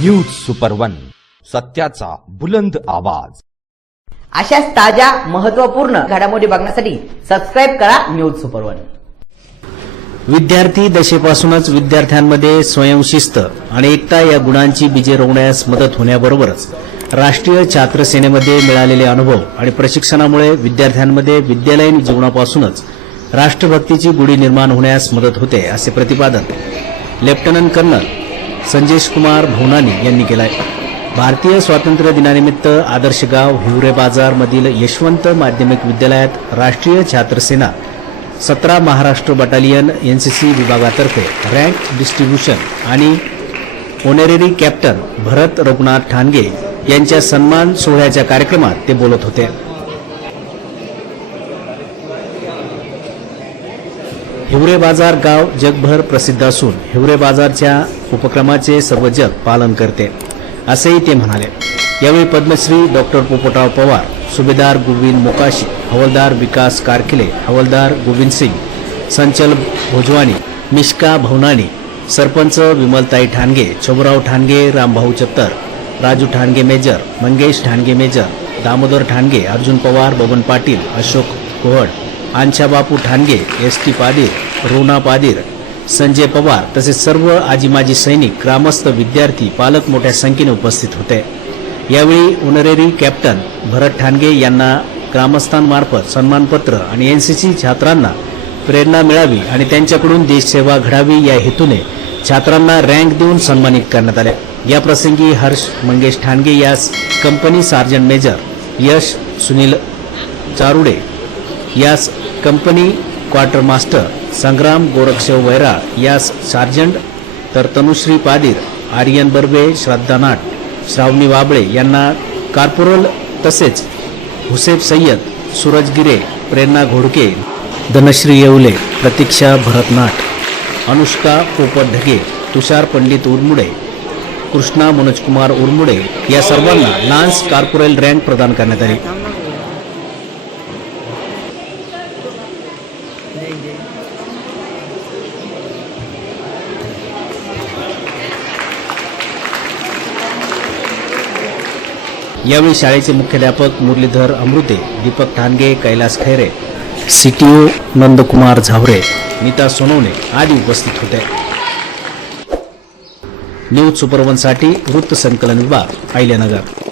News super one सत्याचा बुलंद आवाज. अशाच ताज्या महत्त्वपूर्ण घडामोडी बघण्यासाठी सबस्क्राईब करा न्यूज सुपर वन विद्यार्थी दशेपासूनच विद्यार्थ्यांमध्ये स्वयंशिस्त आणि एकता या गुणांची बीजे रोवण्यास मदत होण्याबरोबरच राष्ट्रीय छात्र सेनेमध्ये मिळालेले अनुभव आणि प्रशिक्षणामुळे विद्यार्थ्यांमध्ये विद्यालयीन जीवनापासूनच राष्ट्रभक्तीची गुढी निर्माण होण्यास मदत होते असे प्रतिपादन लेफ्टनंट कर्नल संजेश कुमार भवनानी यांनी केला आहे भारतीय स्वातंत्र्य दिनानिमित्त आदर्श गाव हिवरे बाजार मधील यशवंत माध्यमिक विद्यालयात राष्ट्रीय छात्र सेना सतरा महाराष्ट्र बटालियन एनसीसी विभागातर्फे रँक डिस्ट्रीब्युशन आणि ऑनरेरी कॅप्टन भरत रघुनाथ ठाणगे यांच्या सन्मान सोहळ्याच्या कार्यक्रमात ते बोलत होते. हिवरे बाजार गाव जगभर प्रसिद्ध असून हिवरे बाजारच्या उपक्रमाचे सर्व जग पालन करते असेही ते म्हणाले. यावेळी पद्मश्री डॉक्टर पोपटराव पवार सुभेदार गोविंद मोकाशी हवलदार विकास कारखिले हवलदार Govind Singh Sanchal Bhojwani Mishka Bhavnani sarpanch Vimaltai Thange Chhobrao Thange Rambhau Chattar Raju Thange major Mangesh Thange major Damodar Thange Arjun Pawar Baban Patil Ashok Kohad Anshabapu Thange S T पादीर Rona पादीर Sanjay Pawar तसेच सर्व आजी माजी सैनिक ग्रामस्थ विद्यार्थी पालक मोठ्या संख्येने उपस्थित होते. यावेळी ऑनरेरी कॅप्टन भरत ठाणगे यांना ग्रामस्थांमार्फत सन्मानपत्र आणि एन सी सी छात्रांना प्रेरणा मिळावी आणि त्यांच्याकडून देशसेवा घडावी या हेतूने छात्रांना रँक देऊन सन्मानित करण्यात आले. या प्रसंगी हर्ष मंगेश ठाणगे यास company sergeant major Yash Sunil Charude यास company quarter master Sangram Gorakshav Vairal यास सार्जंट तर तनुश्री पादीर आर्यन बर्वे श्रद्धा नाट श्रावणी वाबळे यांना कार्पोरल तसेच हुसेफ सय्यद सूरज गिरे प्रेरणा घोडके धनश्री येवले प्रतीक्षा भरतनाट अनुष्का पोपट ढगे तुषार पंडित उर्मुडे कृष्णा मनोजकुमार उर्मुडे या सर्वांना लान्स कार्पोरेल रँक प्रदान करण्यात आली. यावेळी शाळेचे मुख्याध्यापक मुरलीधर अमृते दीपक ठाणगे कैलास खैरे सीटीओ नंदकुमार झावरे नीता सोनवणे आदी उपस्थित होते. न्यूज सुपरवनसाठी वृत्त संकलन विभाग अहिल्यानगर.